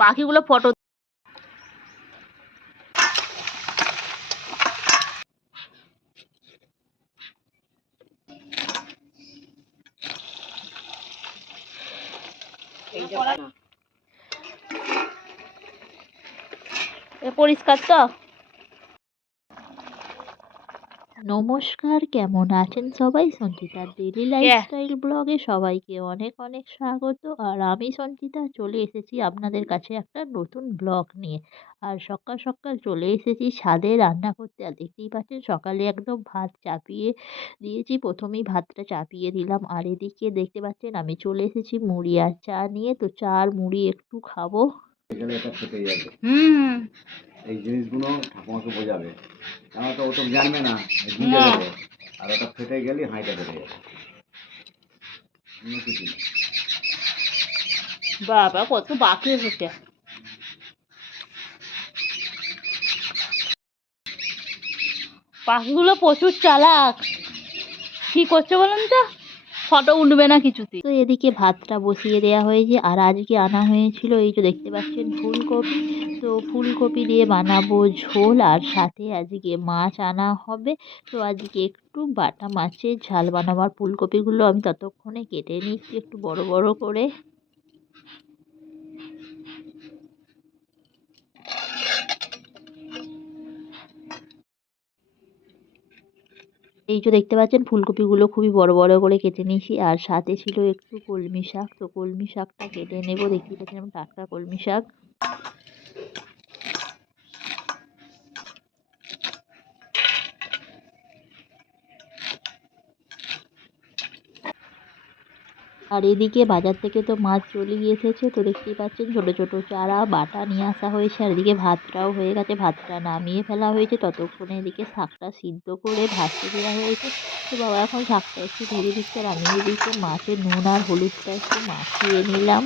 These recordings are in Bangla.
পাখিগুলো ফটো পরিষ্কার তো। নমস্কার, কেমন আছেন সবাই? সঞ্চিতার ডেইলি লাইফস্টাইল ব্লগে সবাইকে অনেক অনেক স্বাগত। আর আমি সঞ্চিতা চলে এসেছি আপনাদের কাছে একটা নতুন ব্লগ নিয়ে। আর সকাল সকাল চলে এসেছি ছাদে রান্না করতে। আর দেখতেই পাচ্ছেন সকালে একদম ভাত চাপিয়ে দিয়েছি, প্রথমেই ভাতটা চাপিয়ে দিলাম। আর এদিকে দেখতে পাচ্ছেন আমি চলে এসেছি মুড়ি আর চা নিয়ে। তো চা আর মুড়ি একটু খাবো। এই জিনিসগুলো ঠাকুমাকে বোঝাবে, কেন তো ও তো জানবে না, বুঝে দেবে। আর ওটা ফেটে গেলে হাঁড়িটা ফেটে যাবে, অন্য কিছু না। বাবা কত বাকি এসেছে। পাখিগুলো প্রচুর চালাক। কি করছে বলুন তো, ফটো উঠবে না কিছুতে। তো এদিকে ভাতটা বসিয়ে দেওয়া হয়েছে। আর আজকে আনা হয়েছিল এই যে দেখতে পাচ্ছেন ফুলকপি। তো ফুলকপি দিয়ে বানাবো ঝোল, আর সাথে আজকে মাছ আনা হবে। তো আজকে একটু বাটা মাছের ঝাল বানাবো। আর ফুলকপিগুলো আমি ততক্ষণে কেটে নিচ্ছি একটু বড় বড় করে। এই যে দেখতে পাচ্ছেন ফুলকপিগুলো খুবই বড় বড় করে কেটে নিয়েছি। আর সাথে ছিল একটু কলমি শাক। তো কলমি শাকটা কেটে নেব। দেখতেই পাচ্ছেন আমি টাটকা কলমি শাক। আর এদিকে বাজার থেকে তো মাছ চলেই এসেছে। তো দেখতেই পাচ্ছেন ছোট ছোট চারা বাটা নিয়ে আসা হয়েছে। আর এদিকে ভাতটাও হয়ে গেছে, ভাতটা নামিয়ে ফেলা হয়েছে। ততক্ষণে এদিকে শাকটা সিদ্ধ করে ভাজতে দেওয়া হয়েছে। তো বাবা এখন শাকটা একটু ভেজে দিচ্ছে, আর আমি এদিকে মাছের নুন আর হলুদটা একটু মাখিয়ে নিলাম।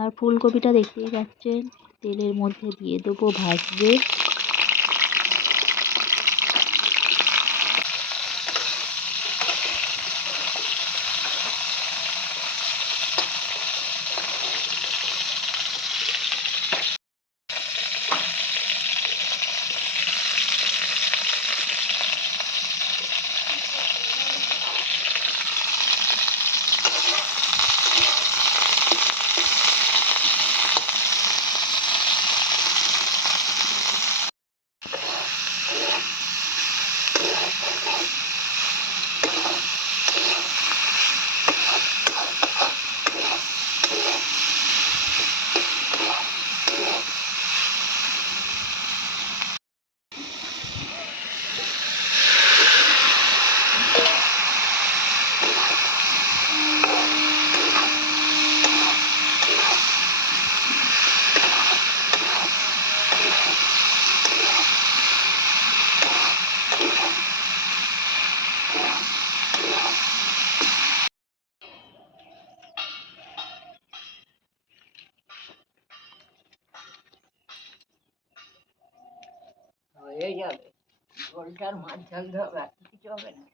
আর ফুলকপিটা দেখতেই পাচ্ছেন তেলের মধ্যে দিয়ে দেবো ভাজতে। হয়ে যাবে, ঝোলটার মাছ ঝাল হবে, আর কিছু হবে না।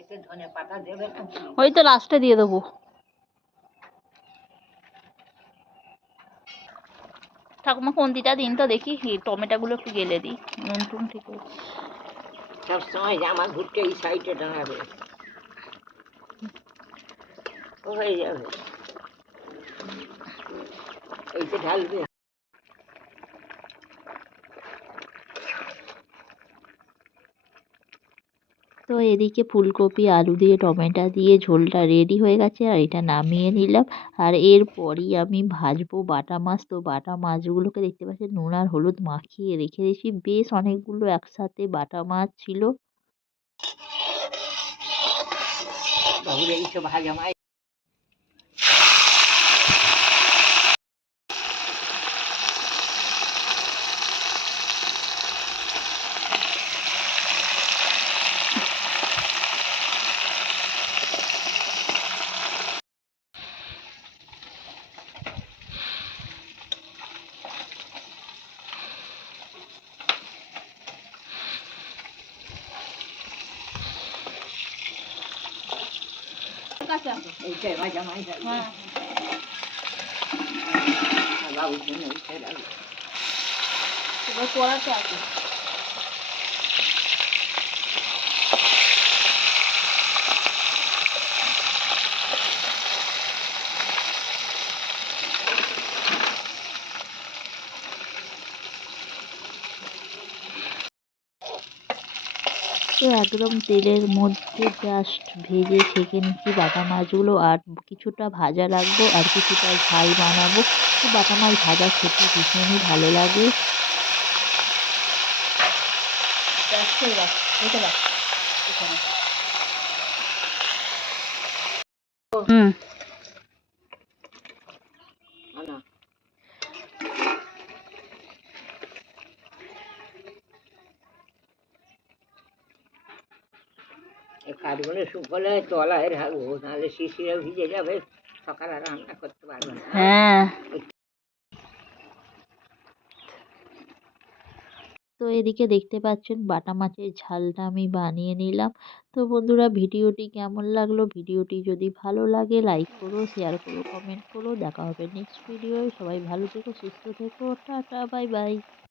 এতে ধনে পাতা দেবে না? ওই তো লাস্টে দিয়ে দেবো। ঠাকুমা কোনদিটা দিন তো দেখি, টমেটোগুলো একটু গেলে দিই, নুন টুন ঠিক আছে। সবসময় জামা ঘুরতে এই সাইডে টাঙাবে, হয়ে যাবে। এইতে ঢালবে। তো এদিকে ফুলকপি আলু দিয়ে টমেটো দিয়ে ঝোলটা রেডি হয়ে গেছে। আর এটা নামিয়ে নিলাম। আর এরপরই আমি ভাজবো বাটা মাছ। তো বাটা মাছগুলোকে দেখতে পাচ্ছেন নুন আর হলুদ মাখিয়ে রেখে দিয়েছি। বেশ অনেকগুলো একসাথে বাটা মাছ ছিল। বাবুরে এইসব ভাজা মাছ কাছে আসো। এইটাই ভাজা মাছ হ্যাঁ বাবুর জন্য এইটাই রাখবো। এবার কড়াতে আছে। তো একদম তেলের মধ্যে জাস্ট ভেজে ছেঁকে নিচ্ছি বাটা মাছগুলো, আর কিছুটা ভাজা রাখবো আর কিছুটা ঝাল বানাবো। তো বাটা মাছ ভাজা খেতে ভীষণই ভালো লাগে। গ্যাস করে রাখ, রেখে রাখ এখানে। হুম আনা এই কাঠগুলো শুকলে তলায় রাখবো, নাহলে শিশিরে ভিজে যাবে, সকালে রান্না করতে পারবে না। হ্যাঁ তো এদিকে দেখতে পাচ্ছেন বাটা মাছের ঝালটা আমি বানিয়ে নিলাম। তো বন্ধুরা, ভিডিওটি কেমন লাগলো? ভিডিওটি যদি ভালো লাগে লাইক করো, শেয়ার করো, কমেন্ট করো। দেখা হবে নেক্সট ভিডিওয়। সবাই ভালো থেকো, সুস্থ থেকো। Tata, bye bye.